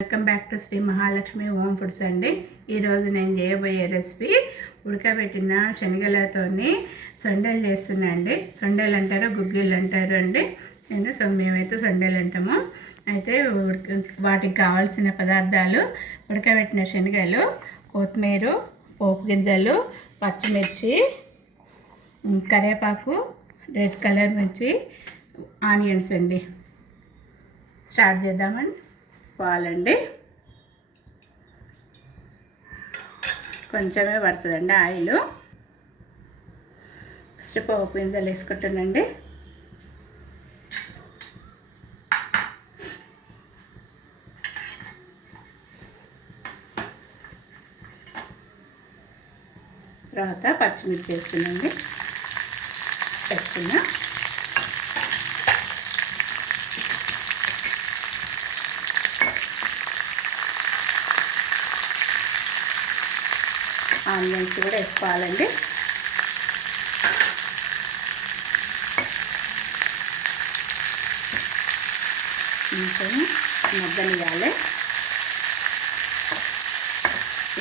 Welcome back to Shri Mahalakshmi home foods అండి. ఈరోజు నేను చేయబోయే రెసిపీ ఉడకబెట్టిన శనగలతోని సొండలు చేస్తున్నా అండి. సొండలు అంటారు, గుగ్గిళ్ళు అంటారు అండి. మేమైతే సొండలు అంటాము. అయితే వాటికి కావాల్సిన పదార్థాలు: ఉడకబెట్టిన శనగలు, కొత్తిమీర, పోపు గింజలు, పచ్చిమిర్చి, కరివేపాకు, రెడ్ కలర్ మిర్చి, ఆనియన్స్ అండి. స్టార్ట్ చేద్దామండి. పాలండి, కొంచెమే పడుతుందండి ఆయిల్. ఫస్ట్ పోపు గింజలు వేసుకుంటానండి. తర్వాత పచ్చిమిర్చి వేస్తున్నాండి. వేస్తున్నా. ఆనియన్స్ కూడా వేసుకోవాలండి. కొంచెం మగ్గనియాలి.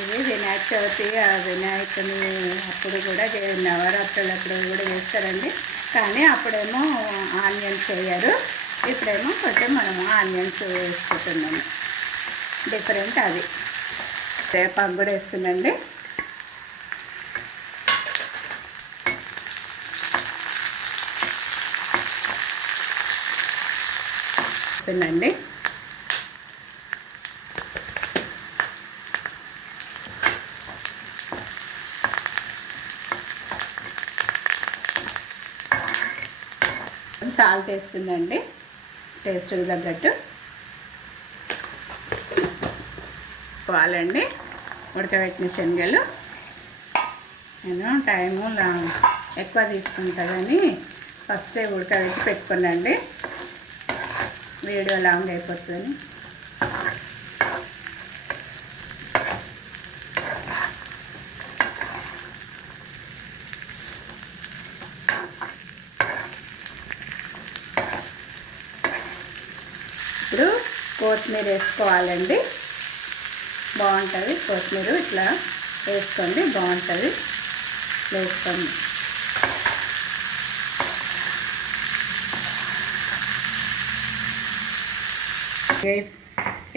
ఇది వినాయక చవితి, వినాయకుని అప్పుడు కూడా నవరాత్రులు అప్పుడు కూడా చేస్తారండి. కానీ అప్పుడేమో ఆనియన్స్ వేయరు, ఇప్పుడేమో కొంచెం మనము ఆనియన్స్ వేసుకుంటున్నాము. డిఫరెంట్ అది. కరివేపాకు కూడా వేస్తుందండి. వేస్తుందండి. సాల్ట్ వేస్తుందండి టేస్ట్కి తగ్గట్టు. పాలండి, ఉడకబెట్టిన శనగలు. నేను టైము ఎక్కువ తీసుకుంటా కానీ ఫస్టే ఉడకబెట్టి పెట్టుకున్నాండి, వీడియో లాంగ్ అయిపోతుందని. ఇప్పుడు కొత్తిమీర వేసుకోవాలండి. బాగుంటుంది కొత్తిమీర, ఇట్లా వేసుకోండి, బాగుంటుంది. వేసుకోండి.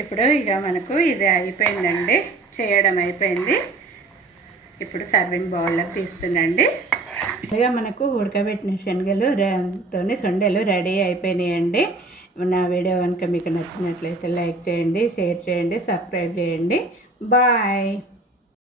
ఇప్పుడు ఇక మనకు ఇది అయిపోయిందండి, చేయడం అయిపోయింది. ఇప్పుడు సర్వింగ్ బౌల్లోకి తీస్తుందండి. ఇక మనకు ఉడకబెట్టిన శనగలు సొండలు రెడీ అయిపోయినాయండి. నా వీడియో కనుక మీకు నచ్చినట్లయితే లైక్ చేయండి, షేర్ చేయండి, సబ్స్క్రైబ్ చేయండి. బాయ్.